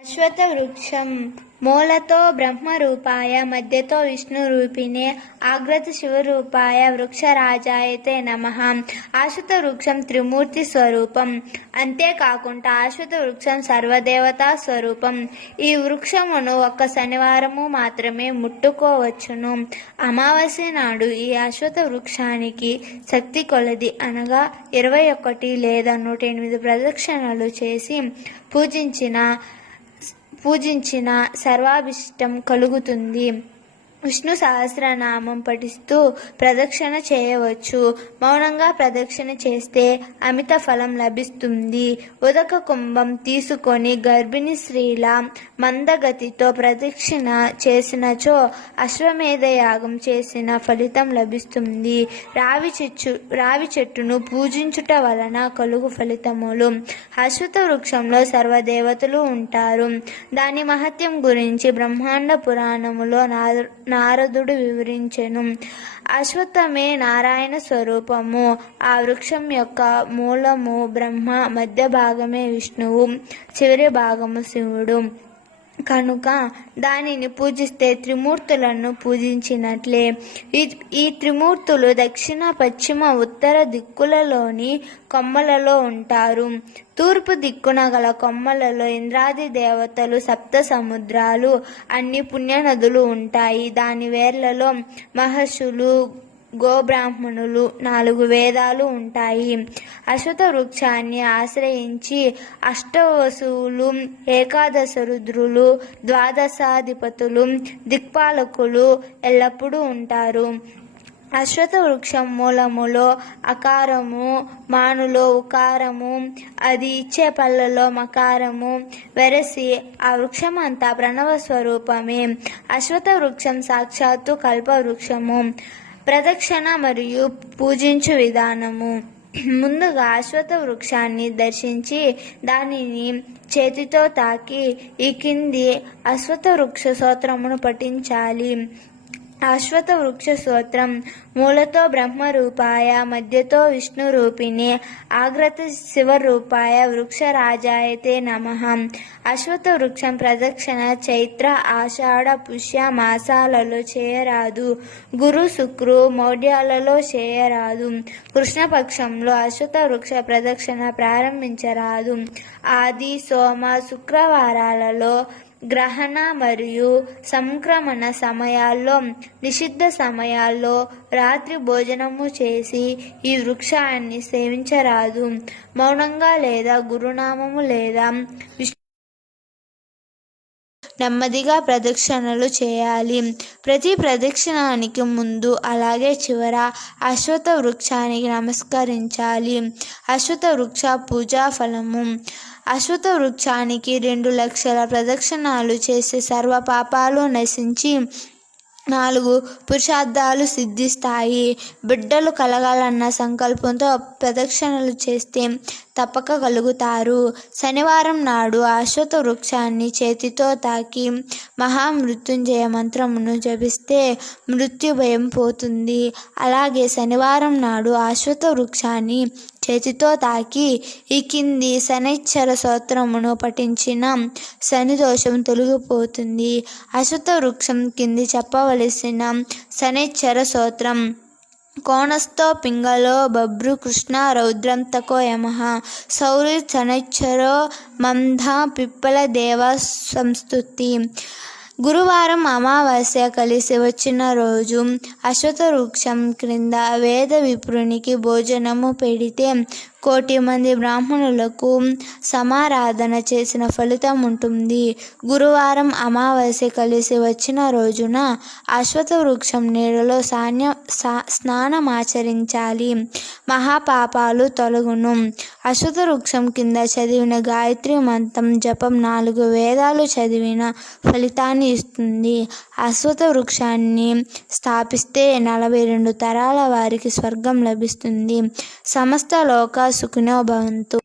అశ్వత్థ వృక్షం మూలతో బ్రహ్మరూపాయ మధ్యతో విష్ణురూపిణే అగ్రత శివరూపాయ వృక్షరాజాయతే నమః. అశ్వత్థ వృక్షం త్రిమూర్తి స్వరూపం. అంతేకాకుండా అశ్వత్థ వృక్షం సర్వదేవతా స్వరూపం. ఈ వృక్షమును ఒక్క శనివారము మాత్రమే ముట్టుకోవచ్చును. అమావాస్య నాడు ఈ అశ్వత్థ వృక్షానికి శక్తి కొలది అనగా 21 లేదా 108 ప్రదక్షిణలు చేసి పూజించిన సర్వాభిష్టం కలుగుతుంది. విష్ణు సహస్రనామం పఠిస్తూ ప్రదక్షిణ చేయవచ్చు. మౌనంగా ప్రదక్షిణ చేస్తే అమిత ఫలం లభిస్తుంది. ఉదక కుంభం తీసుకొని గర్భిణీ స్త్రీల మందగతితో ప్రదక్షిణ చేసినచో అశ్వమేధ యాగం చేసిన ఫలితం లభిస్తుంది. రావి చెట్టును పూజించుట వలన కలుగు ఫలితములు. అశ్వత్థ వృక్షంలో సర్వదేవతలు ఉంటారు. దాని మహత్యం గురించి బ్రహ్మాండ పురాణములో నారదుడు వివరించెను. అశ్వత్థమే నారాయణ స్వరూపము. ఆ వృక్షం యొక్క మూలము బ్రహ్మ, మధ్య భాగమే విష్ణువు, చివరి భాగము శివుడు. కనుక దానిని పూజిస్తే త్రిమూర్తులను పూజించినట్లే. ఈ త్రిమూర్తులు దక్షిణ, పశ్చిమ, ఉత్తర దిక్కులలోని కొమ్మలలో ఉంటారు. తూర్పు దిక్కున గల కొమ్మలలో ఇంద్రాది దేవతలు, సప్త సముద్రాలు, అన్ని పుణ్యనదులు ఉంటాయి. దాని వేర్లలో మహర్షులు, గోబ్రాహ్మణులు, 4 వేదాలు ఉంటాయి. అశ్వత్థ వృక్షాన్ని ఆశ్రయించి అష్టవసువులు, ఏకాదశ రుద్రులు, ద్వాదశాధిపతులు, దిక్పాలకులు ఎల్లప్పుడూ ఉంటారు. అశ్వత్థ వృక్షం మూలములో అకారము, మానులో ఉకారము, అది ఇచ్చే పళ్ళలో మకారము వెరసి ఆ వృక్షమంతా ప్రణవ స్వరూపమే. అశ్వత్థ వృక్షం సాక్షాత్తు కల్పవృక్షము. ప్రదక్షిణ మరియు పూజించు విధానము. ముందుగా అశ్వత్థ వృక్షాన్ని దర్శించి దానిని చేతితో తాకి ఈ కింది అశ్వత్థ వృక్ష స్తోత్రమును పఠించాలి. అశ్వత్థ వృక్ష స్తోత్రం. మూలతో బ్రహ్మరూపాయ మధ్యతో విష్ణురూపిణే అగ్రత శివరూపాయ వృక్షరాజాయతే నమః. అశ్వత్థ వృక్షం ప్రదక్షిణ చైత్ర, ఆషాఢ, పుష్య మాసాలలో చేయరాదు. గురు, శుక్రు, మౌఢ్యాలలో చేయరాదు. కృష్ణపక్షంలో అశ్వత్థ వృక్ష ప్రదక్షిణ ప్రారంభించరాదు. ఆది, సోమ, శుక్రవారాలలో, గ్రహణ మరియు సంక్రమణ సమయాల్లో, నిషిద్ధ సమయాల్లో రాత్రి భోజనము చేసి ఈ వృక్షాన్ని సేవించరాదు. మౌనంగా లేదా గురునామము లేదా నెమ్మదిగా ప్రదక్షిణలు చేయాలి. ప్రతి ప్రదక్షిణానికి ముందు అలాగే చివర అశ్వత్థ వృక్షానికి నమస్కరించాలి. అశ్వత్థ వృక్ష పూజా ఫలము. అశ్వత్థ వృక్షానికి 2 లక్షల ప్రదక్షిణాలు చేస్తే సర్వ పాపాలు నశించి 4 పురుషార్థాలు సిద్ధిస్తాయి. బిడ్డలు కలగాలన్న సంకల్పంతో ప్రదక్షిణలు చేస్తే తప్పక కలుగుతారు. శనివారం నాడు అశ్వత్థ వృక్షాన్ని చేతితో తాకి మహామృత్యుంజయ మంత్రమును జపిస్తే మృత్యు భయం పోతుంది. అలాగే శనివారం నాడు అశ్వత్థ వృక్షాన్ని చేతితో తాకి ఈ కింది శనైశ్చర స్తోత్రమును పఠించిన శని దోషం తొలగిపోతుంది. అశ్వత్థ వృక్షం కింది చెప్పవలసిన శనైశ్చర స్తోత్రం. కోణస్థో పింగళో బభ్రు కృష్ణ రౌద్రం తకో యమః. సౌరి శనైశ్చరో మంధ పిప్పల దేవ సంస్తుతి. గురువారం అమావాస్య కలిసి వచ్చిన రోజు అశ్వత్థ వృక్షం క్రింద వేద విప్రునికి భోజనము పెడితే 1,000,000 మంది బ్రాహ్మణులకు సమారాధన చేసిన ఫలితం ఉంటుంది. గురువారం అమావాస్య కలిసి వచ్చిన రోజున అశ్వత్థ వృక్షం నీడలో స్నానమాచరించాలి. మహాపాపాలు తొలగును. అశ్వత్థ వృక్షం కింద చదివిన గాయత్రి మంత్రం జపం 4 వేదాలు చదివిన ఫలితాన్ని ఇస్తుంది. అశ్వత్థ వృక్షాన్ని స్థాపిస్తే 42 తరాల వారికి స్వర్గం లభిస్తుంది. సమస్త లోక సుఖినో భవంతు.